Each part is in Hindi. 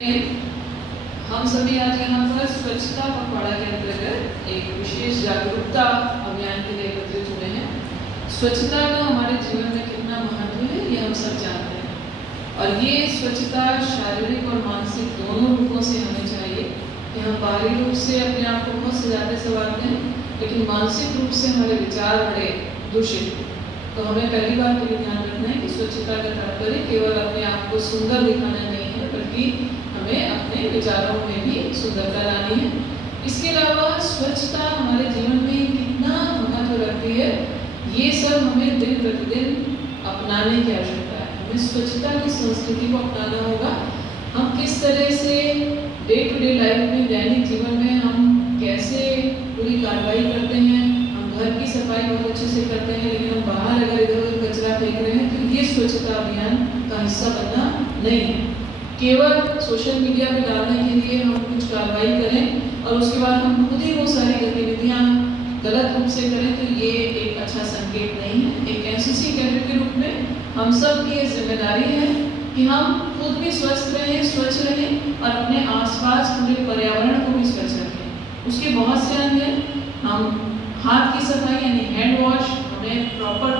हम सभी आज यहाँ पर स्वच्छता पखवाड़ा के अंतर्गत एक विशेष जागरूकता अभियान के लिए एकत्रित हुए हैं। स्वच्छता का हमारे जीवन में कितना महत्व है ये हम सब जानते हैं और ये स्वच्छता शारीरिक और मानसिक दोनों रूपों से हमें चाहिए कि हम बाहरी रूप से अपने आप को बहुत सजाते संवारते हैं, लेकिन मानसिक रूप से हमारे विचार बड़े दूषित। तो हमें पहली बात ये ध्यान रखना है कि स्वच्छता का तात्पर्य केवल अपने आप को सुंदर दिखाना नहीं है, बल्कि हमें अपने विचारों में भी सुंदरता लानी है। इसके अलावा स्वच्छता हमारे जीवन में कितना महत्व रखती है, ये सब हमें दिन प्रतिदिन अपनाने की आवश्यकता है। हमें स्वच्छता की संस्कृति को अपनाना होगा। हम किस तरह से डे टू डे लाइफ में, दैनिक जीवन में हम कैसे पूरी कार्रवाई करते हैं। हम घर की सफाई बहुत अच्छे से करते हैं, लेकिन हम बाहर अगर इधर उधर कचरा फेंक रहे हैं तो ये स्वच्छता अभियान का हिस्सा बनना नहीं है। केवल सोशल मीडिया पे डालने के लिए हम कुछ कार्रवाई करें और उसके बाद हम खुद ही वो सारी गतिविधियां गलत रूप से करें तो ये एक अच्छा संकेत नहीं है। एक एनसीसी कैडेट के रूप में हम सब की ये जिम्मेदारी है कि हम खुद भी स्वस्थ रहें, स्वच्छ रहें और अपने आसपास पूरे पर्यावरण को भी स्वच्छ रखें। उसके बहुत से अंग हैं। हम हाथ की सफाई यानी हैंड वॉश हमें प्रॉपर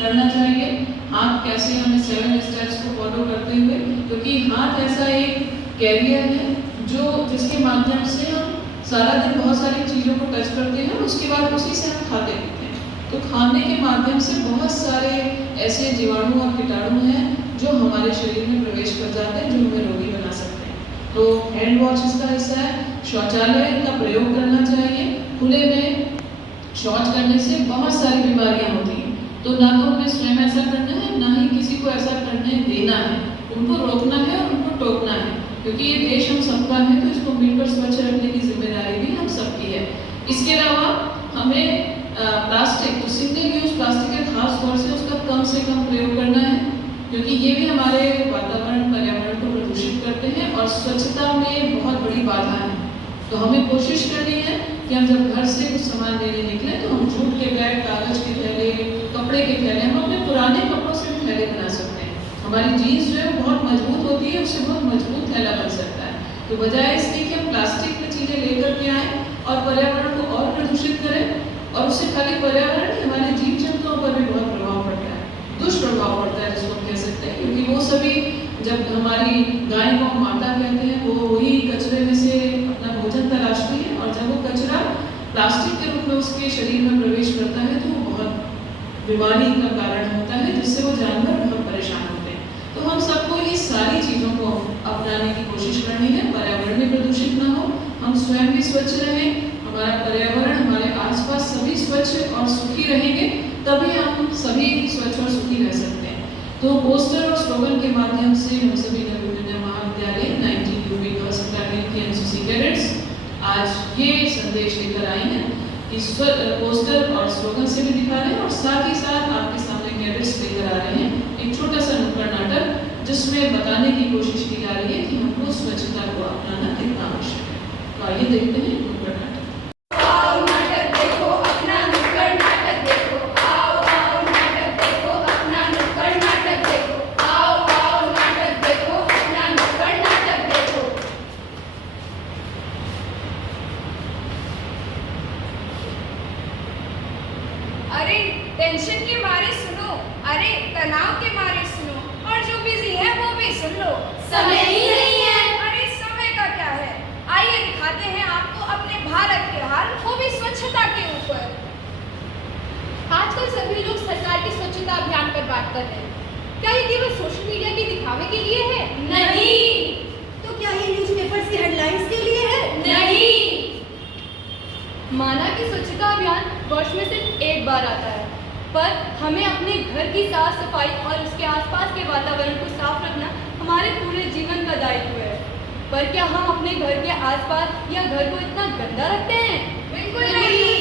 करना चाहिए। हाथ कैसे, हमें 7 स्टेप्स को फॉलो करते हुए, क्योंकि हाथ ऐसा एक कैरियर है जिसके माध्यम से हम सारा दिन बहुत सारी चीज़ों को टच करते हैं और उसके बाद उसी से हम खाते पीते हैं। तो खाने के माध्यम से बहुत सारे ऐसे जीवाणु और कीटाणु हैं जो हमारे शरीर में प्रवेश कर जाते हैं, जो हमें रोगी बना सकते हैं। तो हैंड वॉश इसका हिस्सा है। शौचालय का प्रयोग करना चाहिए। खुले में शौच करने से बहुत सारी बीमारियां होती हैं, तो ना तो हमें स्वयं ऐसा करना है, ना ही किसी को ऐसा करने देना है। उनको रोकना है और उनको टोकना है, क्योंकि ये देश हम सबका है, तो इसको मिलकर स्वच्छ रखने की जिम्मेदारी भी हम सबकी है। इसके अलावा हमें प्लास्टिक, जो सिंगल यूज प्लास्टिक है, खास तौर से उसका कम से कम प्रयोग करना है, क्योंकि ये भी हमारे वातावरण पर्यावरण को प्रदूषित करते हैं और स्वच्छता में बहुत बड़ी बाधा है। तो हमें कोशिश करनी है कि हम जब घर से कुछ सामान लेने निकले तो हम जूट के बैग, कागज के थैले, कपड़े के थैले, हम अपने पुराने कपड़ों से भी थैले बना सकते हैं। हमारी जीन्स जो है बहुत मजबूत होती है, उससे बहुत मजबूत थैला बन सकता है। तो बजाय इसके कि हम प्लास्टिक में चीज़ें लेकर के आएँ और पर्यावरण को और प्रदूषित करें, और उससे खाली पर्यावरण नहीं, हमारे जीव जंतुओं पर भी बहुत प्रभाव पड़ता है, दुष्प्रभाव पड़ता है जिसको हम कह सकते हैं। क्योंकि वो सभी, जब हमारी गाय को हम माता कहते हैं, वो वही कचरे में से अपना भोजन तलाशती है, और जब वो कचरा प्लास्टिक के रूप में उसके शरीर में प्रवेश करता है तो वो बहुत बीमारी का कारण होता है, जिससे वो जानवर बहुत परेशान होते हैं। तो हम सबको ये सारी चीज़ों को अपनाने की कोशिश करनी है। पर्यावरण भी प्रदूषित ना हो, हम स्वयं भी स्वच्छ रहें, हमारा पर्यावरण, हमारे आसपास सभी स्वच्छ और सुखी रहेंगे, तभी हम सभी स्वच्छ और सुखी रह सकते हैं। तो पोस्टर और स्लोगन के माध्यम से हम सभी नवोदय महाविद्यालय 19 यूपी गर्ल्स अकेडमी के एनसीसी कैडेट्स आज ये संदेश लेकर आई हैं कि पोस्टर और स्लोगन से भी दिखा रहे हैं, और साथ ही साथ आपके सामने कैडेट्स लेकर आ रहे हैं एक छोटा सा नुक्कड़ नाटक, जिसमें बताने की कोशिश की जा रही है कि हमको स्वच्छता को अपनाना कितना आवश्यक है। तो आइए देखते हैं नुक्कड़ नाटक। अरे टेंशन के मारे सुनो, अरे तनाव के मारे सुनो, और जो बिजी है वो भी सुन लो। समय ही नहीं है। अरे समय का क्या है, आइए दिखाते हैं आपको अपने भारत के हाल, वो भी स्वच्छता के ऊपर। आजकल सभी लोग सरकार की स्वच्छता अभियान पर बात कर रहे हैं। क्या ये केवल सोशल मीडिया के दिखावे के लिए है? नहीं। तो क्या ये न्यूज़पेपर्स की हेडलाइंस के लिए है? नहीं। माना कि स्वच्छता अभियान वर्ष में सिर्फ एक बार आता है, पर हमें अपने घर की साफ सफाई और उसके आसपास के वातावरण को साफ रखना हमारे पूरे जीवन का दायित्व है। पर क्या हम अपने घर के आसपास या घर को इतना गंदा रखते हैं? बिल्कुल नहीं।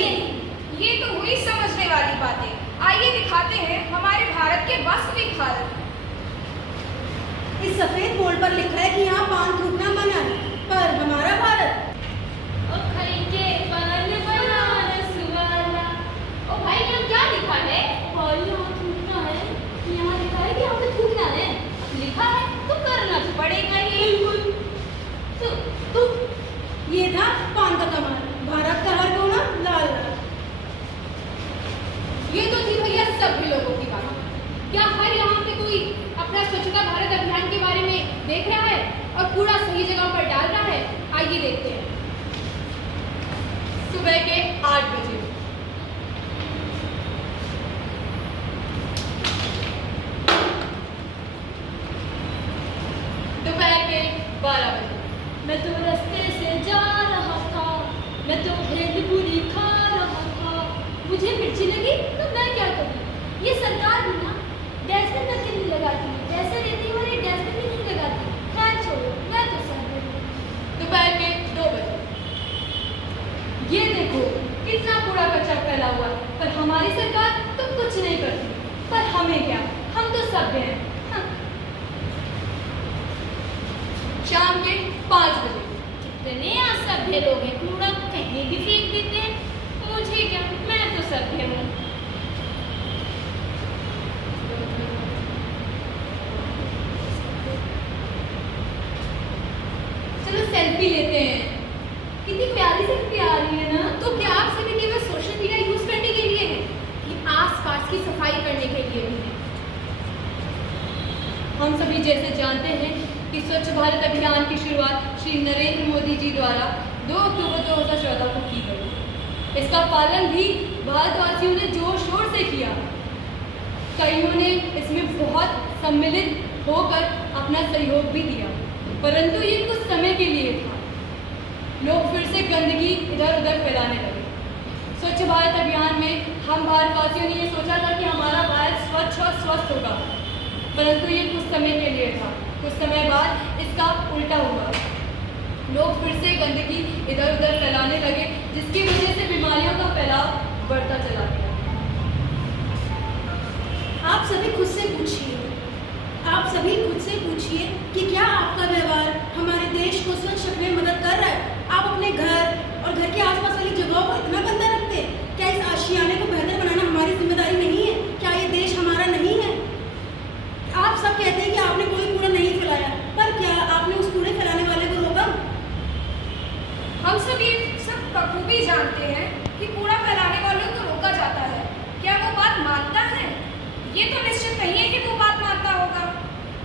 ये तो हुई समझने वाली बातें। आइए दिखाते हैं हमारे भारत के वास्तविक हाल। इस सफेद बोर्ड पर लिखा है कि यहाँ पान थूकना मना है, पर हमारा भारत भाई यहाँ क्या लिखा है? भाई यहाँ थूकना है, यहाँ लिखा है कि यहाँ पे थूकना है। लिखा है तो करना तो पड़ेगा ही। कूड़ा सही जगह पर डाल रहा है? आइए देखते हैं। सुबह के 8 बजे। दोपहर के 12 बजे। मैं तो रास्ते से जा रहा था, मैं तो भेलपुरी खा रहा था, मुझे मिर्ची लगी तो मैं क्या करूँ? ये सरकार भी ना डस्टबिन तक नहीं लगाती, पैसे देती है और ये डस्टबिन भी नहीं लगाती। खैर छोड़ो, मैं तो सर। दोपहर के 2 बजे। ये देखो कितना कूड़ा कचरा फैला हुआ है, पर हमारी सरकार तो कुछ नहीं करती। पर हमें क्या, हम तो सभ्य हैं। हाँ। शाम के 5 बजे। कितने असभ्य लोग हैं, कूड़ा कहीं भी फेंक देते हैं। मुझे क्या, मैं तो सभ्य हूँ। चलो सेल्फी लेते हैं। कितनी प्यारी सेल्फी आ रही है ना। तो क्या आप सभी केवल सोशल मीडिया यूज करने के लिए है कि आसपास की सफाई करने के लिए भी है? हम सभी जैसे जानते हैं कि स्वच्छ भारत अभियान की शुरुआत श्री नरेंद्र मोदी जी द्वारा 2 अक्टूबर 2014 को की गई। इसका पालन भी भारतवासियों ने जोर शोर से किया। कईयों ने इसमें बहुत सम्मिलित होकर अपना सहयोग भी दिया, परंतु ये कुछ समय के लिए था। लोग फिर से गंदगी इधर उधर फैलाने लगे। स्वच्छ भारत अभियान में हम भारतवासियों ने ये सोचा था कि हमारा भारत स्वच्छ और स्वस्थ होगा, परंतु ये कुछ समय के लिए था। कुछ समय बाद इसका उल्टा हुआ। लोग फिर से गंदगी इधर उधर फैलाने लगे, जिसकी वजह से बीमारियों का फैलाव बढ़ता चला गया। आप सभी खुद से पूछिए, आप सभी खुद से पूछिए कि क्या आपका व्यवहार हमारे देश को स्वच्छ रखने में मदद कर रहा है? आप अपने घर और घर के आसपास वाली जगहों को इतना गंदा रखते हैं? क्या इस आशियाने को बेहतर बनाना हमारी जिम्मेदारी नहीं है? क्या ये देश हमारा नहीं है? आप सब कहते हैं कि आपने कोई कूड़ा नहीं फैलाया, पर क्या आपने उस कूड़े फैलाने वाले को रोका? हम सभी सब बखूबी जानते हैं कि कूड़ा फैलाने वालों को रोका जाता है। क्या वो बात मानता है? ये तो निश्चित नहीं है कि वो बात मानता होगा।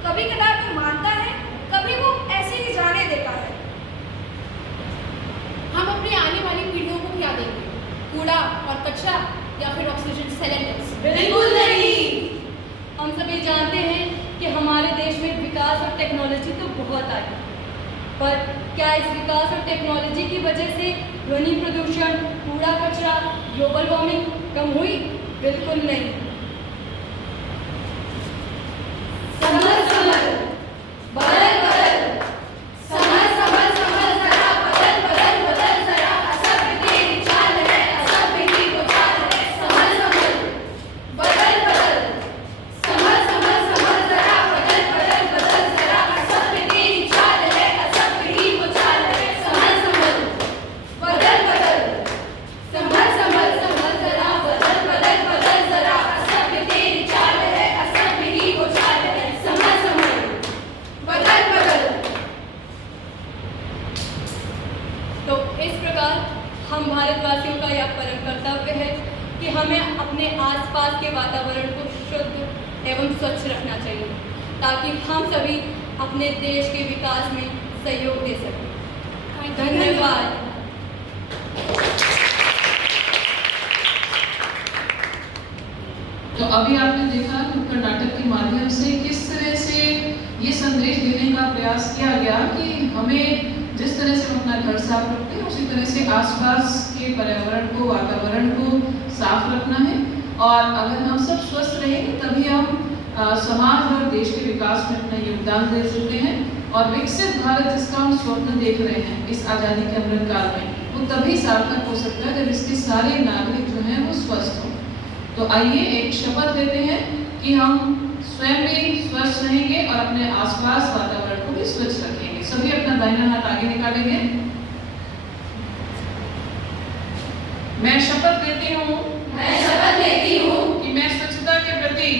कभी कदार वो मानता है, कभी वो ऐसे ही जाने देता है। हम अपनी आने वाली पीढ़ियों को क्या देंगे? कूड़ा और कचरा या फिर ऑक्सीजन सिलेंडर्स? बिल्कुल नहीं। हम सभी जानते हैं कि हमारे देश में विकास और टेक्नोलॉजी तो बहुत आई है, पर क्या इस विकास और टेक्नोलॉजी की वजह से ध्वनि प्रदूषण, कूड़ा कचरा, ग्लोबल वार्मिंग कम हुई? बिल्कुल नहीं। संभल संभल, बदल बदल, संभल संभल संभल जरा, बदल बदल बदल जरा, असभ्य तेरी चाल है, असभ्य ही वो चाल है। संभल संभल, बदल बदल, संभल संभल संभल जरा, बदल बदल बदल जरा, असभ्य तेरी चाल है, असभ्य ही वो चाल है। संभल संभल, बदल बदल, संभल संभल संभल जरा, बदल बदल बदल जरा, असभ्य तेरी चाल है, असभ्य ही वो चाल है। संभल संभल, बदल बदल। तो इस प्रकार हम भारतवासियों का यह परम कर्तव्य है कि हमें अपने आसपास के वातावरण को शुद्ध एवं स्वच्छ रखना चाहिए, ताकि हम सभी अपने देश के विकास में सहयोग दे सकें। धन्यवाद। तो अभी आपने देखा नुक्कड़ नाटक के माध्यम से किस तरह से ये संदेश देने का प्रयास किया गया कि हमें जिस तरह से हम अपना घर साफ रखते हैं उसी तरह से आसपास के पर्यावरण को, वातावरण को साफ रखना है। और अगर हम सब स्वस्थ रहेंगे तभी हम समाज और देश के विकास में अपना योगदान दे सकते हैं। और विकसित भारत जिसका हम स्वप्न देख रहे हैं इस आज़ादी के अमृत काल में, वो तभी सार्थक हो सकता है जब इसके सारे नागरिक जो हैं वो स्वस्थ हों। तो आइए एक शपथ लेते हैं कि हम स्वयं भी स्वस्थ रहेंगे और अपने आसपास वातावरण को भी स्वच्छ रखेंगे। सभी अपना दाहिना हाथ आगे निकालेंगे। मैं शपथ लेती हूँ मैं शपथ लेती हूँ कि मैं स्वच्छता के प्रति